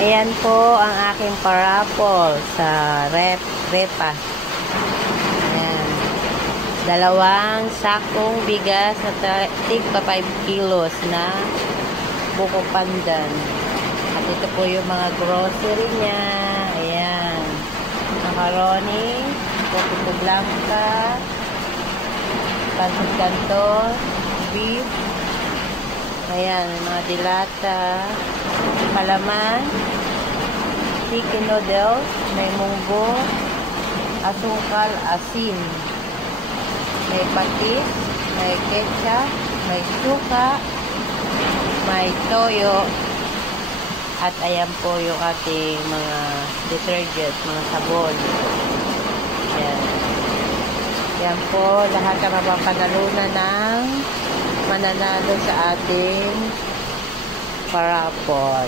Ayan po ang aking parapol sa repa. Ayan. Dalawang sakong bigas na tigpa 5 kilos na buko pandan. At ito po yung mga grocery niya. Ayan. Macaroni, potato blanca, pancit canton, beef. Ayan, mga dilata, palaman, chicken noodles, may munggo, asukal, asin, may patis, may ketchup, may suka, may toyo, at ayan po yung ating mga detergent, mga sabon. Ayan. Ayan po, lahat ang mapapanalunan ng mananalo sa ating parapol.